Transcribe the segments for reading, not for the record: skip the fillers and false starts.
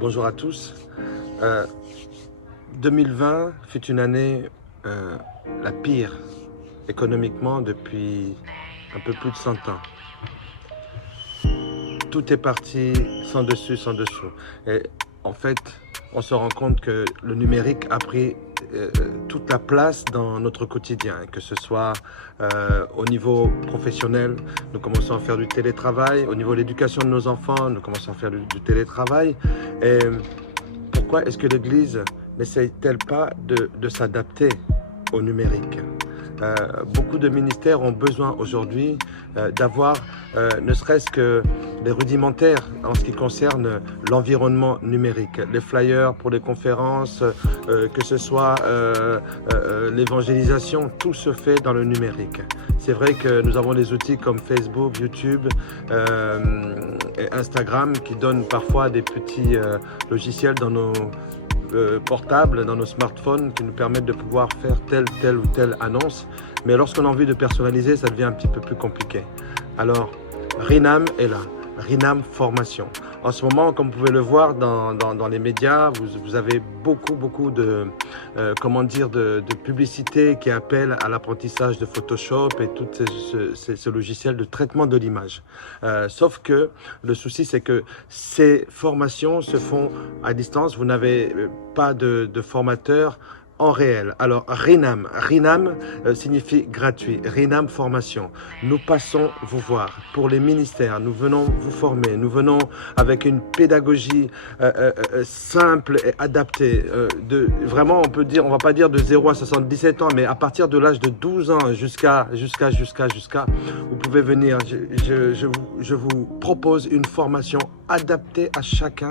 Bonjour à tous. 2020 fut une année la pire économiquement depuis un peu plus de 100 ans. Tout est parti sans dessus, sans dessous. Et en fait, on se rend compte que le numérique a pris toute la place dans notre quotidien, que ce soit au niveau professionnel, nous commençons à faire du télétravail, au niveau de l'éducation de nos enfants, nous commençons à faire du télétravail. Et pourquoi est-ce que l'Église n'essaye-t-elle pas de s'adapter au numérique? Beaucoup de ministères ont besoin aujourd'hui d'avoir ne serait-ce que des rudimentaires en ce qui concerne l'environnement numérique. Les flyers pour les conférences, que ce soit l'évangélisation, tout se fait dans le numérique. C'est vrai que nous avons des outils comme Facebook, YouTube et Instagram qui donnent parfois des petits logiciels dans nos portables, dans nos smartphones qui nous permettent de pouvoir faire telle ou telle annonce. Mais lorsqu'on a envie de personnaliser, ça devient un petit peu plus compliqué. Alors, Rinam est là. Rinam Formation. En ce moment, comme vous pouvez le voir dans les médias, vous avez beaucoup de, de publicité qui appellent à l'apprentissage de Photoshop et tout ce logiciel de traitement de l'image. Sauf que le souci, c'est que ces formations se font à distance. Vous n'avez pas de formateur en réel. Alors, Rinam signifie gratuit. Rinam Formation. Nous passons vous voir. Pour les ministères, nous venons vous former. Nous venons avec une pédagogie simple et adaptée. Vraiment, on peut dire, on va pas dire de 0 à 77 ans, mais à partir de l'âge de 12 ans jusqu'à, vous pouvez venir. Je vous propose une formation adaptée à chacun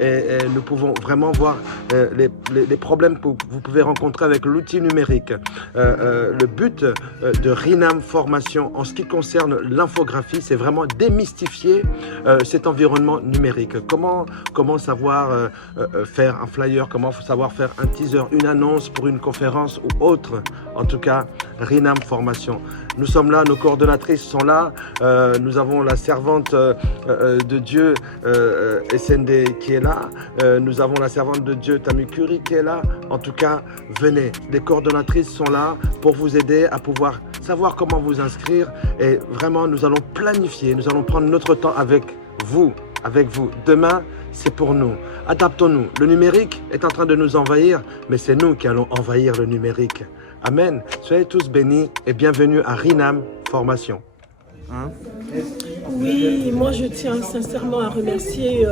et nous pouvons vraiment voir les problèmes que vous pouvez rencontrer avec l'outil numérique. Le but de Rinam Formation en ce qui concerne l'infographie, c'est vraiment démystifier cet environnement numérique. Comment savoir faire un flyer, comment savoir faire un teaser, une annonce pour une conférence ou autre. En tout cas, Rinam Formation. Nous sommes là, nos coordonnatrices sont là, nous avons la servante de Dieu SND qui est là, nous avons la servante de Dieu Tamikuri qui est là. En tout cas, venez, les coordonnatrices sont là pour vous aider à pouvoir savoir comment vous inscrire et vraiment nous allons planifier, nous allons prendre notre temps avec vous. Demain, c'est pour nous. Adaptons-nous. Le numérique est en train de nous envahir, mais c'est nous qui allons envahir le numérique. Amen. Soyez tous bénis et bienvenue à Rinam Formation. Oui, moi je tiens sincèrement à remercier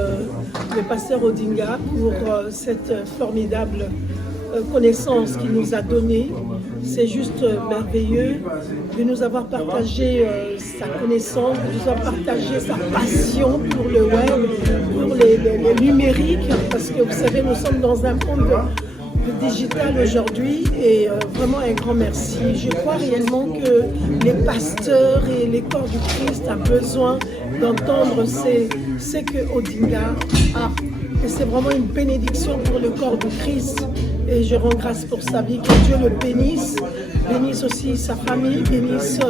le pasteur Odinga pour cette formidable connaissance qu'il nous a donnée. C'est juste merveilleux de nous avoir partagé sa connaissance, de nous avoir partagé sa passion pour le web, pour le numérique, parce que vous savez, nous sommes dans un monde de digital aujourd'hui et vraiment un grand merci. Je crois réellement que les pasteurs et les corps du Christ ont besoin d'entendre ce que Odinga a. Et c'est vraiment une bénédiction pour le corps du Christ. Et je rends grâce pour sa vie, que Dieu le bénisse, bénisse aussi sa famille, bénisse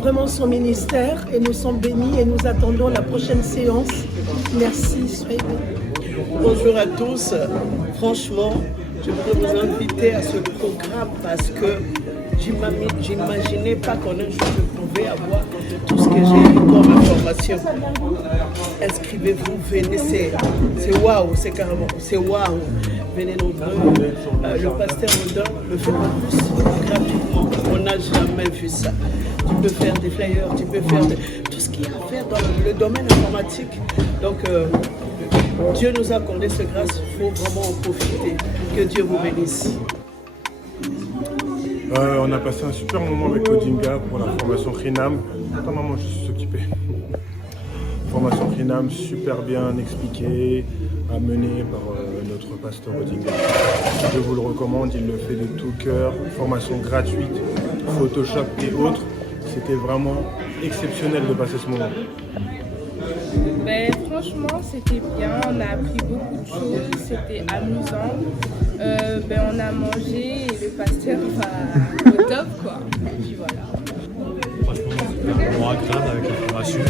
vraiment son ministère. Et nous sommes bénis et nous attendons la prochaine séance. Merci, soyez bénis. Bonjour à tous. Franchement, je voudrais vous inviter à ce programme parce que j'imaginais pas qu'en un jour je pouvais avoir tout ce que j'ai comme information. Inscrivez-vous, venez, c'est waouh, c'est carrément, c'est waouh. Venez nombreux. Le pasteur Odin le fait en plus gratuitement. On n'a jamais vu ça. Tu peux faire des flyers, tu peux faire tout ce qu'il y a à faire dans le domaine informatique. Donc, Dieu nous a accordé ce grâce, il faut vraiment en profiter. Que Dieu vous bénisse. On a passé un super moment avec Odinga pour la formation Rinam. Attends maman, je suis occupé. Formation Rinam super bien expliquée, amenée par notre pasteur Odinga. Je vous le recommande, il le fait de tout cœur. Formation gratuite, Photoshop et autres. C'était vraiment exceptionnel de passer ce moment. Ben, franchement, c'était bien, on a appris beaucoup de choses, c'était amusant. On a mangé et le pasteur va au top, quoi. Et puis voilà. c'était un moment agréable avec la formation.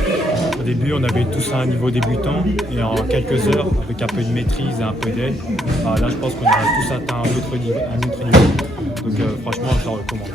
Au début, on avait tous un niveau débutant et en quelques heures, avec un peu de maîtrise et un peu d'aide, là je pense qu'on a tous atteint un autre niveau. Donc franchement, je le recommande.